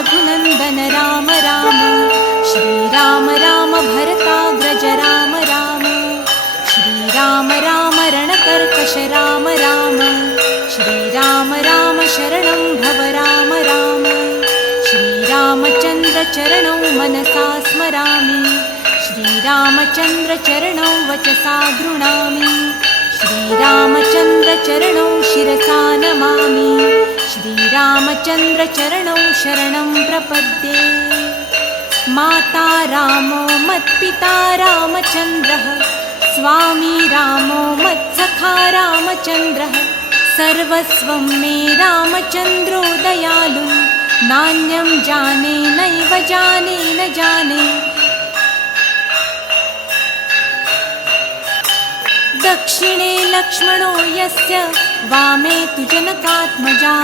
रघुनन्दन राम राम। श्रीराम राम भरताग्रज राम राम। श्रीराम राम रणकर्कश राम राम। श्रीराम राम शरणं भव राम राम। श्रीरामचन्द्र चरणौ मनसा स्मरामि। श्रीरामचन्द्र चरणौ वचसा गृह्णामि। श्रीरामचन्द्र चरणौ शिरसा नमामि। श्रीरामचन्द्र चरणौ शरणं प्रपद्ये। माता रामो मत्पिता रामचन्द्रः। स्वामी रामो मत्सखा रामचन्द्रः। सर्वस्वं मे रामचन्द्रो दयालु। नान्यं जाने नैव जाने न जाने। दक्षिणे लक्ष्मणो यस्य वामे तु जनकात्मजा।